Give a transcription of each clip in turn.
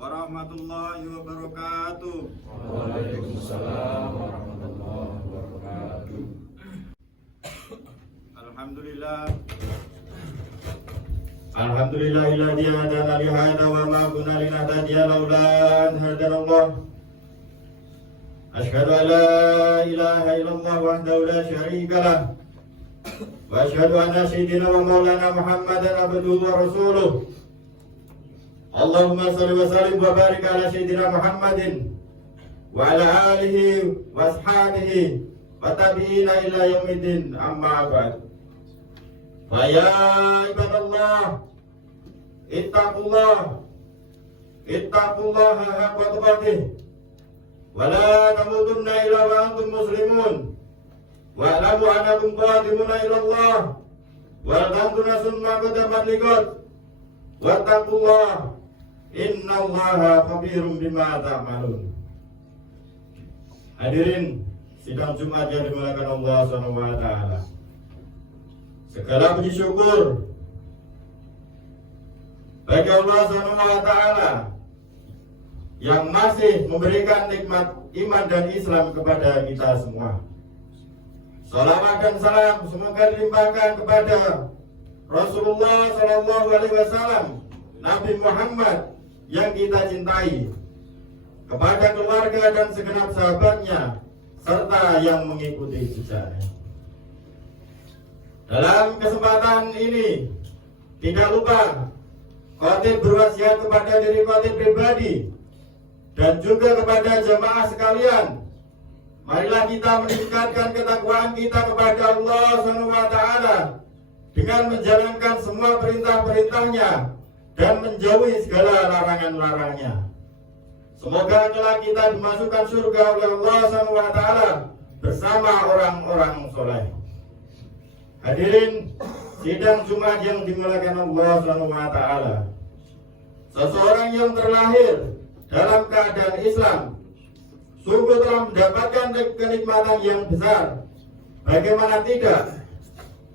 warahmatullahi wabarakatuh. Waalaikumsalam warahmatullahi wabarakatuh. Alhamdulillahilladzi hadana li hadza wa ma kunna linahtadiya laula an hadana Allah. Asyhadu an la ilaha illallah wahdahu la syarika lah. Wa asyhadu anna sayyidina wa maulana Muhammadan abduhu wa rasuluh. Allahumma shalli wa sallim wa barik ala sayyidina Muhammadin wa ala alihi wa ashabihi wa tabi'ina ila yaumiddin, amma ba'd. Fa ya ibadallah, ittaqullaha haqqa tuqatih wa la tamutunna illa wa antum muslimun wa alamu annakum qadimuna ila Allah wa tanzuruna summa qadamat liqad wattaqullah innallaha khabirum bima ta'malun. Hadirin sidang Jumat yang dimuliakan Allah Subhanahu wa taala. Segala puji syukur bagi Allah Subhanahu wa taala yang masih memberikan nikmat iman dan Islam kepada kita semua. Salawat dan salam semoga dilimpahkan kepada Rasulullah sallallahu alaihi wasallam, Nabi Muhammad yang kita cintai, kepada keluarga dan segenap sahabatnya serta yang mengikuti jejaknya. Dalam kesempatan ini tidak lupa khotib berwasiat kepada diri khotib pribadi dan juga kepada jamaah sekalian. Marilah kita meningkatkan ketakwaan kita kepada Allah Subhanahu wa taala dengan menjalankan semua perintah-perintahnya dan menjauhi segala larangan-larangnya. Semoga kelak kita dimasukkan surga oleh Allah Subhanahu wa taala bersama orang-orang soleh. Hadirin sidang Jumat yang dimuliakan Allah Subhanahu wa taala. Seseorang yang terlahir dalam keadaan Islam sungguh telah mendapatkan kenikmatan yang besar. Bagaimana tidak?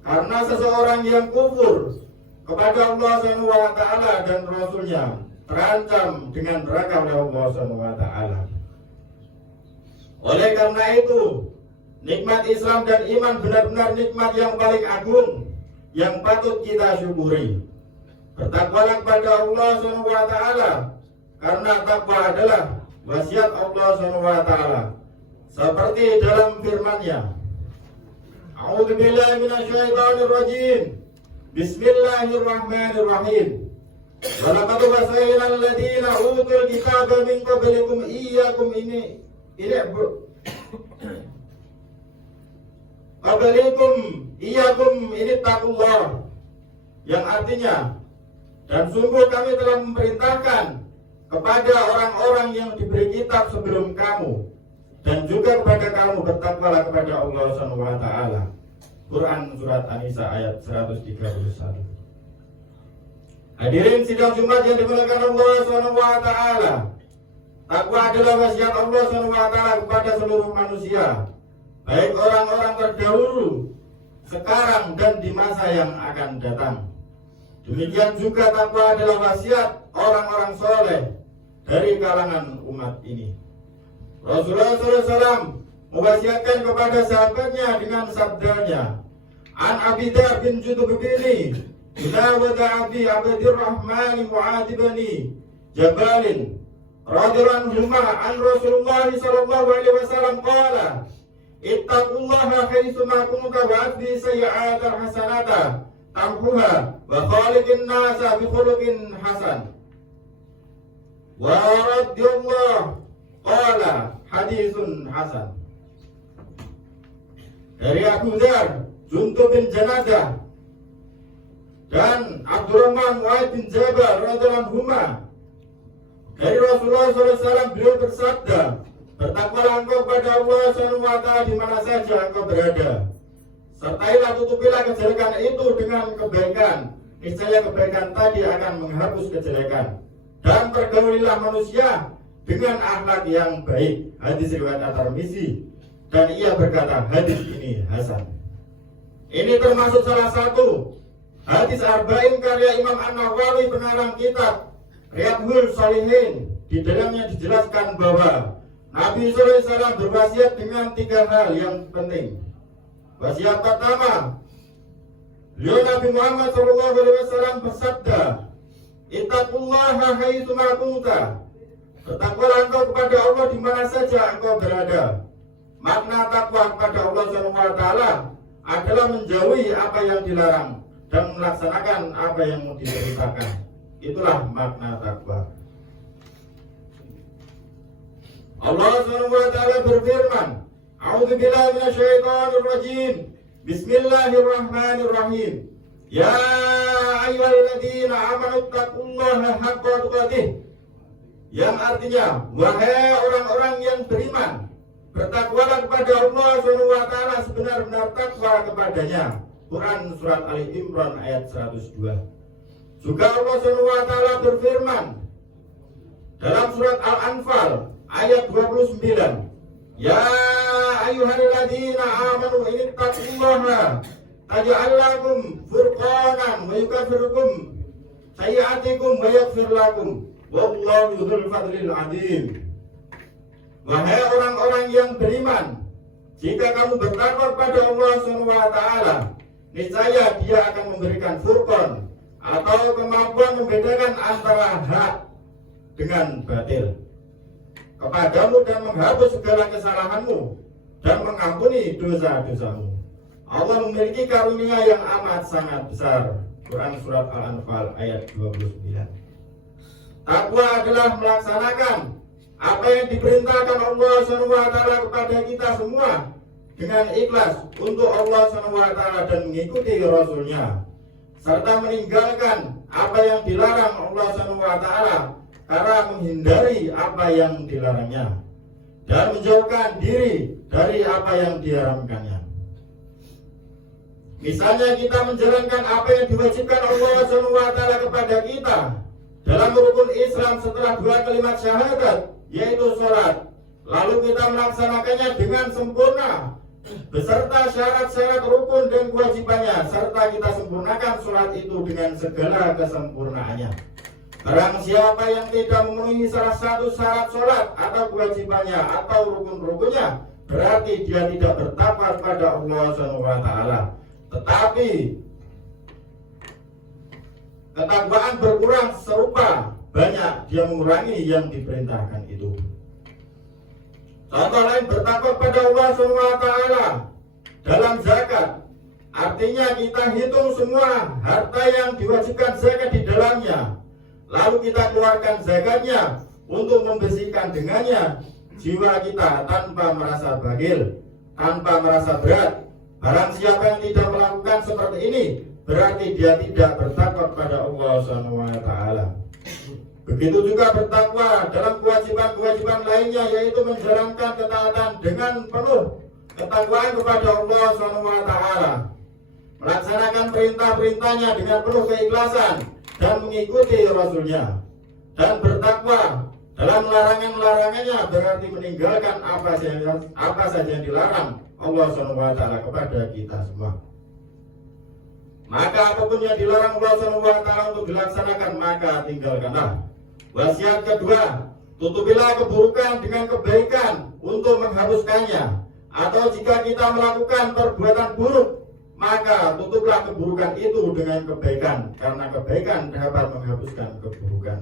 Karena seseorang yang kufur kepada Allah Subhanahu wa taala dan Rasulnya terancam dengan neraka oleh Allah Subhanahu wa taala. Oleh karena itu, nikmat Islam dan iman benar-benar nikmat yang paling agung yang patut kita syukuri. Bertakwalah kepada Allah Subhanahu wa taala, karena takwa adalah wasiat Allah Subhanahu wa taala. Seperti dalam firman-Nya, A'udzubillahi minasyaitonir rajim. Bismillahirrahmanirrahim. Wa laqad wasayna alladziina utul kitaba min qablikum iyyakum ini taqullah, yang artinya, dan sungguh kami telah memerintahkan kepada orang-orang yang diberi kitab sebelum kamu dan juga kepada kamu bertakwalah kepada Allah Subhanahu wa taala. Quran surat An-Nisa ayat 131. Hadirin sidang Jumat yang dimuliakan Allah Subhanahu wa taala. Takwa adalah wasiat Allah Subhanahu wa taala kepada seluruh manusia, baik orang-orang terdahulu, sekarang dan di masa yang akan datang. Demikian juga takwa adalah wasiat orang-orang soleh dari kalangan umat ini. Rasulullah SAW mewasiatkan kepada sahabatnya dengan sabdanya, An Abi Dzar bin Judubini, Ila wada Abi Abdurrahman Mu'adz bin Jabalin radhiyallahu anhu an Rasulullah sallallahu alaihi wasallam qala, ittaqullaha haitsuma kuntum wa atbi sayyi'atal hasanata tamhuha wa khaliqin nasa bi khuluqin hasan. Wa radiyallahu qala hadisun hasan. Dari Abu Dzar, Jundub bin Janadah dan Abdurrahman Mu'adz bin Jabal radhiyallahu anhuma, dari Rasulullah SAW beliau bersabda, bertakwalah engkau kepada Allah SWT di mana saja engkau berada. Sertailah, tutupilah kejelekan itu dengan kebaikan. Niscaya kebaikan tadi akan menghapus kejelekan. Dan pergaulilah manusia dengan akhlak yang baik. Hadis riwayat At-Tirmidzi. Dan ia berkata, hadis ini hasan. Ini termasuk salah satu hadis arba'in karya Imam An-Nawawi pengarang kitab Riyadhul Shalihin, di dalamnya dijelaskan bahwa Nabi SAW berwasiat dengan 3 hal yang penting. Wasiat pertama, beliau Nabi Muhammad SAW bersabda, Ittaqullaha haitsu ma kunta. Bertakwalah engkau kepada Allah di mana saja engkau berada. Makna takwa kepada Allah SWT adalah menjauhi apa yang dilarang dan melaksanakan apa yang diperintahkan. Itulah makna takwa. Allah SWT berfirman, A'udzubillahi minasyaitonir rajim. Bismillahirrahmanirrahim. Ya ayyuhalladzina amanu taqullaha haqqa tuqatih. Yang artinya, wahai orang-orang yang beriman, bertakwalah kepada Allah SWT sebenar-benar takwa kepadanya. Quran surat Ali Imran ayat 102. Juga Allah SWT berfirman dalam surat Al-Anfal ayat 29, Ya ayyuhalladzina amanu ittaqullaha taj'al lakum furqanan wa yukaffirukum sayyi'atikum wa yaghfir lakum wallahu dzul fadlil 'adzim. Wahai orang-orang yang beriman, jika kamu bertakwa kepada Allah SWT, niscaya Dia akan memberikan furqan atau kemampuan membedakan antara hak dengan batil kepadamu dan menghapus segala kesalahanmu dan mengampuni dosa-dosamu. Allah memiliki karunia yang amat sangat besar. Quran surat Al-Anfal ayat 29. Takwa adalah melaksanakan apa yang diperintahkan Allah SWT kepada kita semua dengan ikhlas untuk Allah SWT dan mengikuti Rasulnya, serta meninggalkan apa yang dilarang Allah SWT karena menghindari apa yang dilarangnya dan menjauhkan diri dari apa yang diharamkannya. Misalnya kita menjalankan apa yang diwajibkan Allah SWT kepada kita dalam rukun Islam setelah 2 kalimat syahadat, yaitu sholat, lalu kita melaksanakannya dengan sempurna beserta syarat-syarat rukun dan kewajibannya, serta kita sempurnakan sholat itu dengan segala kesempurnaannya. Barang siapa yang tidak memenuhi salah satu syarat sholat atau kewajibannya atau rukun-rukunnya, berarti dia tidak bertakwa kepada Allah SWT. Tetapi ketakwaan berkurang serupa banyak dia mengurangi yang diperintahkan itu. Contoh lain, bertakwa kepada Allah SWT dalam zakat, artinya kita hitung semua harta yang diwajibkan zakat di dalamnya, lalu kita keluarkan zakatnya untuk membersihkan dengannya jiwa kita tanpa merasa bagil, tanpa merasa berat. Barang siapa yang tidak melakukan seperti ini, berarti dia tidak bertakwa kepada Allah SWT. Begitu juga bertakwa dalam kewajiban-kewajiban lainnya, yaitu menjalankan ketaatan dengan penuh ketakwaan kepada Allah SWT, melaksanakan perintah-perintahnya dengan penuh keikhlasan dan mengikuti Rasulnya, dan bertakwa dalam larangan-larangannya berarti meninggalkan apa saja yang dilarang Allah SWT kepada kita semua. Maka apapun yang dilarang Allah SWT untuk dilaksanakan, maka tinggalkanlah. Wasiat kedua, tutupilah keburukan dengan kebaikan untuk menghapuskannya. Atau jika kita melakukan perbuatan buruk, maka tutuplah keburukan itu dengan kebaikan, karena kebaikan dapat menghapuskan keburukan.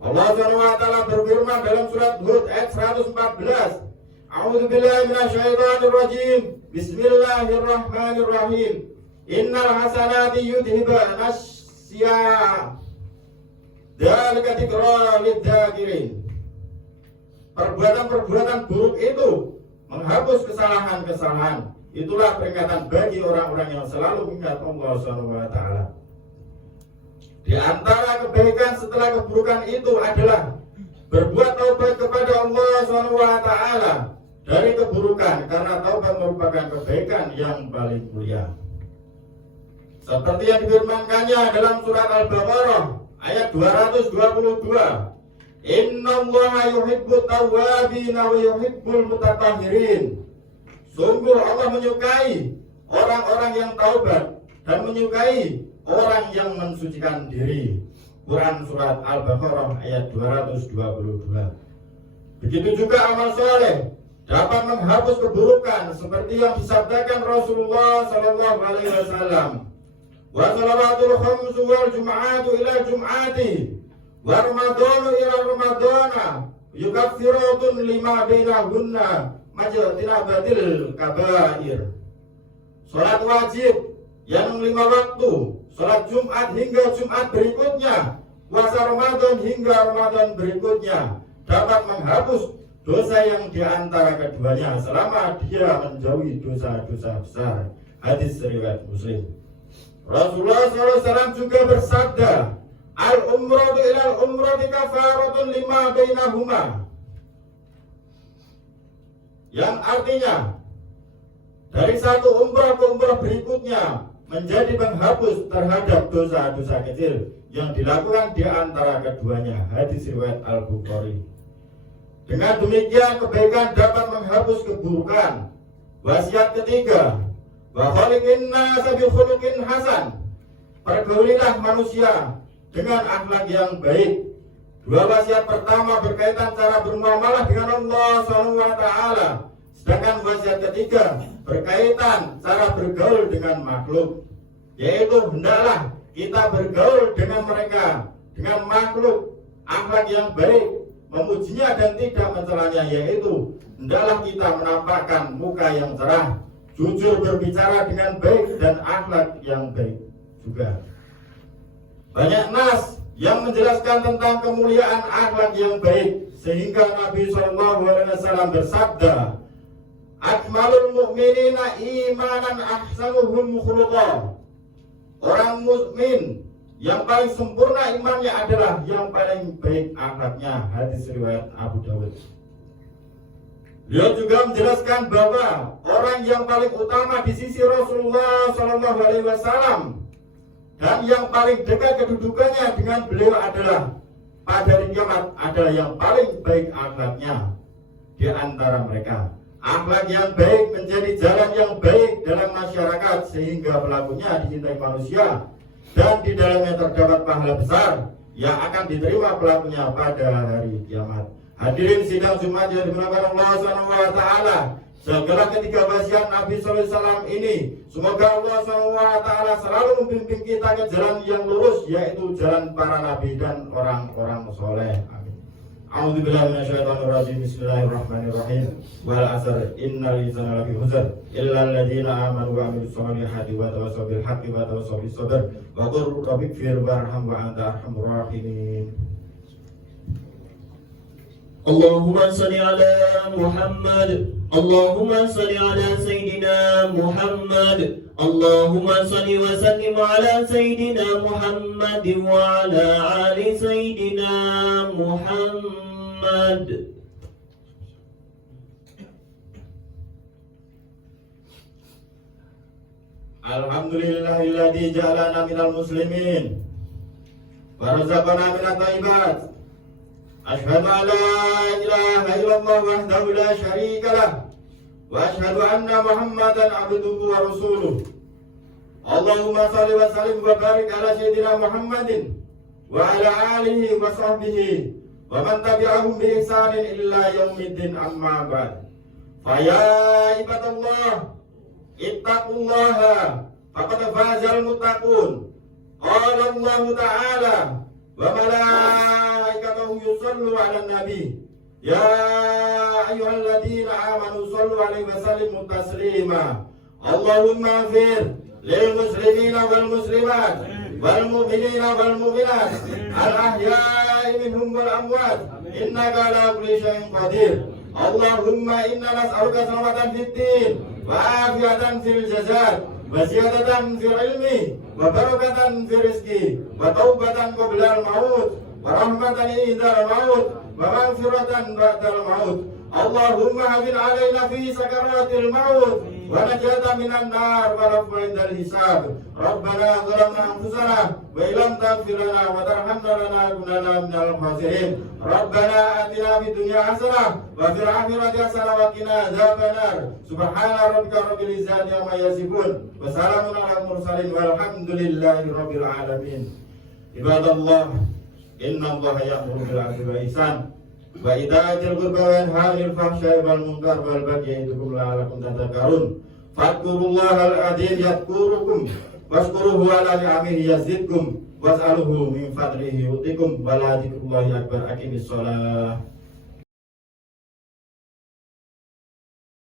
Allah SWT berfirman dalam surat Hud ayat 114, A'udzubillahi minasyaitonir rajim. Bismillahirrahmanirrahim. Innal hasanati yudhibun asya. Dzalika dzikra lidzakirin. Perbuatan-perbuatan buruk itu menghapus kesalahan-kesalahan. Itulah peringatan bagi orang-orang yang selalu mengingat Allah SWT. Di antara kebaikan setelah keburukan itu adalah berbuat taubat kepada Allah SWT dari keburukan, karena taubat merupakan kebaikan yang paling mulia. Seperti yang difirmankannya dalam surat Al-Baqarah ayat 222, Innallaha yuhibbut tawwabina wa yuhibbul mutatahhirin. Sungguh Allah menyukai orang-orang yang taubat dan menyukai orang yang mensucikan diri. Quran surat Al-Baqarah ayat 222. Begitu juga amal soleh dapat menghapus keburukan seperti yang disabdakan Rasulullah sallallahu alaihi wasallam. Wa salawatul khamsu wal jum'atu ila jum'ati wa ramadhanu ila ramadhana yukaffiratun lima bainahunna majtinabatil kabair. Salat wajib yang 5 waktu, salat Jumat hingga Jumat berikutnya, puasa Ramadan hingga Ramadan berikutnya dapat menghapus dosa yang diantara keduanya selama dia menjauhi dosa-dosa besar. Hadis riwayat Muslim. Rasulullah SAW juga bersabda, al-umratu ilal umrati kafaratun lima bainahuma, yang artinya dari satu umrah ke umrah berikutnya menjadi penghapus terhadap dosa-dosa kecil yang dilakukan di antara keduanya. Hadis riwayat Al-Bukhari. Dengan demikian kebaikan dapat menghapus keburukan. Wasiat ketiga, wa khaliqin nasa bi khuluqin hasan. Pergaulilah manusia dengan akhlak yang baik. Dua wasiat pertama berkaitan cara bermuamalah dengan Allah SWT. Sedangkan wasiat ketiga berkaitan cara bergaul dengan makhluk, yaitu hendaklah kita bergaul dengan mereka dengan makhluk akhlak yang baik, memujinya dan tidak mencelanya, yaitu hendaklah kita menampakkan muka yang cerah, jujur berbicara dengan baik dan akhlak yang baik juga. Banyak nas yang menjelaskan tentang kemuliaan akhlak yang baik, sehingga Nabi SAW bersabda, akmalul mu'minina imanan ahsanuhum khuluqa. Orang mukmin yang paling sempurna imannya adalah yang paling baik akhlaknya. Hadis riwayat Abu Dawud. Beliau juga menjelaskan bahwa orang yang paling utama di sisi Rasulullah SAW dan yang paling dekat kedudukannya dengan beliau adalah pada hari kiamat adalah yang paling baik akhlaknya di antara mereka. Akhlak yang baik menjadi jalan yang baik dalam masyarakat sehingga pelakunya dicintai manusia dan di dalamnya terdapat pahala besar yang akan diterima pelakunya pada hari kiamat. Hadirin sidang Jumat yang dimuliakan Allah SWT, segala ketiga wasiat Nabi SAW ini semoga Allah SWT selalu membimbing kita ke jalan yang lurus, yaitu jalan para nabi dan orang-orang soleh. A'udzu billahi minasyaitonir rajim. Bismillahirrahmanirrahim. Wal 'asr innal insana lafi khusr illa alladziina aamanu wa 'amilus shalihati wa tawassaw bil haqqi wa tawassaw bis sabr wa qur rabbighfir warham wa anta arhamur rahimin. Allahumma shalli ala Muhammad. Allahumma shalli ala Sayyidina Muhammad. Allahumma salli wa sallim ala Sayyidina Muhammad wa ala ali Sayyidina Muhammad. Alhamdulillahilladzi ja'alana minal muslimin wa razaqana minat thayyibat. Asyhadu an la ilaha illallah wahdahu la syarika lah wa asyhadu anna Muhammadan abduhu wa rasuluh. Allahumma shalli wa sallim wa barik ala sayyidina Muhammadin wa ala alihi wa sahbihi wa man tabi'ahum bi ihsanin illa yaumiddin, amma ba'd. Fa ya ibadallah ittaqullaha faqad fazal muttaqun. Qala Allah ta'ala wa malaikatahu yusallu 'alan nabi ya ayyuhalladzina amanu sallu 'alaihi wa sallimu taslima. Allahumma ighfir lil muslimina wal muslimat wal mu'minina wal mu'minat al ahya'i minhum wal amwat innaka ala kulli syai'in qadir. Allahumma inna nas'aluka salamatan fid din wa afiyatan fil jasad wa ziyadatan fil ilmi wa barakatan fil rizqi wa taubatan qabla al maut wa rahmatan inda al maut wa maghfiratan ba'da al maut. Allahumma hafid alaina fi sakaratil maut wa najata minan nar wa rafa indal hisab. Rabbana zalamna anfusana wa illam taghfir lana wa tarhamna lanakunanna minal khasirin. Rabbana atina fid dunya hasanah wa fil akhirati hasanah wa qina adzabannar. Subhana rabbika rabbil izzati amma yasifun wa salamun alal mursalin walhamdulillahi rabbil alamin. Ibadallah Innallaha ya'muru bil 'adli wal ihsan wa ita'atil qurba wa yanha 'anil fahsya'i wal munkar wal baghi ya'idukum la'allakum tadhakkarun. Fadhkurullahal 'azim yadhkurukum washkuruhu 'ala ni'amihi yazidkum was'aluhu min fadlihi yu'tikum wa la dzikrullahi akbar. Aqimis shalah.